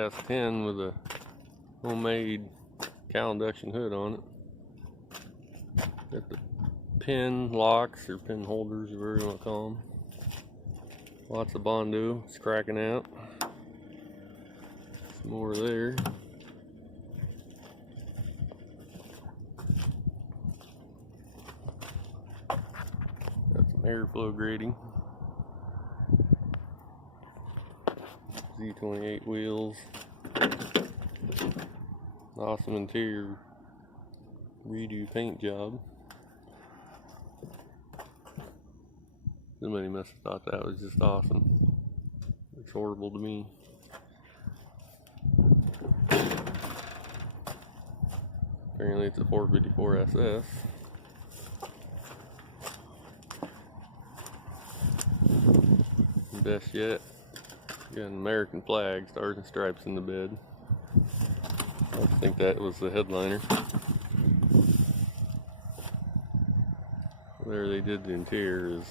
S10 with a homemade cowl induction hood on it. Got the pin locks or pin holders, or whatever you want to call them. Lots of Bondo. It's cracking out. Some more there. Got some airflow grating. Z28 wheels. Awesome interior redo paint job. Somebody must have thought that was just awesome. Looks horrible to me. Apparently it's a 454 SS. Best yet, got an American flag, stars and stripes in the bed. I think that was the headliner. There they did the interior is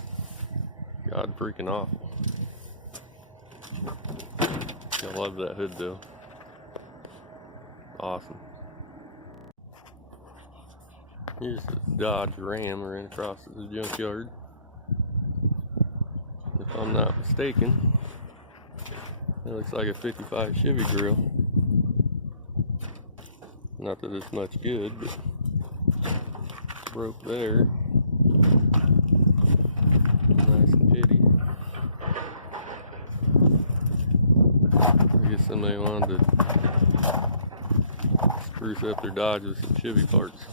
god freaking awful. I love that hood though. Awesome. Here's the Dodge Ram ran across at the junkyard. If I'm not mistaken, that looks like a 55 Chevy grill. Not that it's much good, but it's broke there. Nice and pitty. I guess somebody wanted to spruce up their Dodge with some Chevy parts.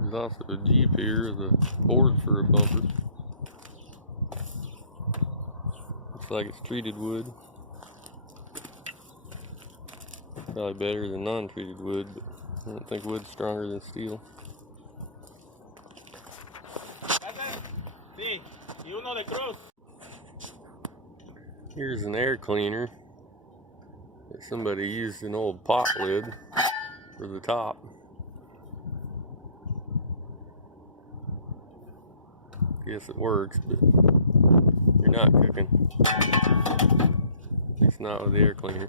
There's also a Jeep here with a board for a bumper. Looks like it's treated wood. Probably better than non-treated wood, but I don't think wood's stronger than steel. Here's an air cleaner that somebody used an old pot lid for the top. Guess it works, but you're not cooking. At least not with the air cleaner.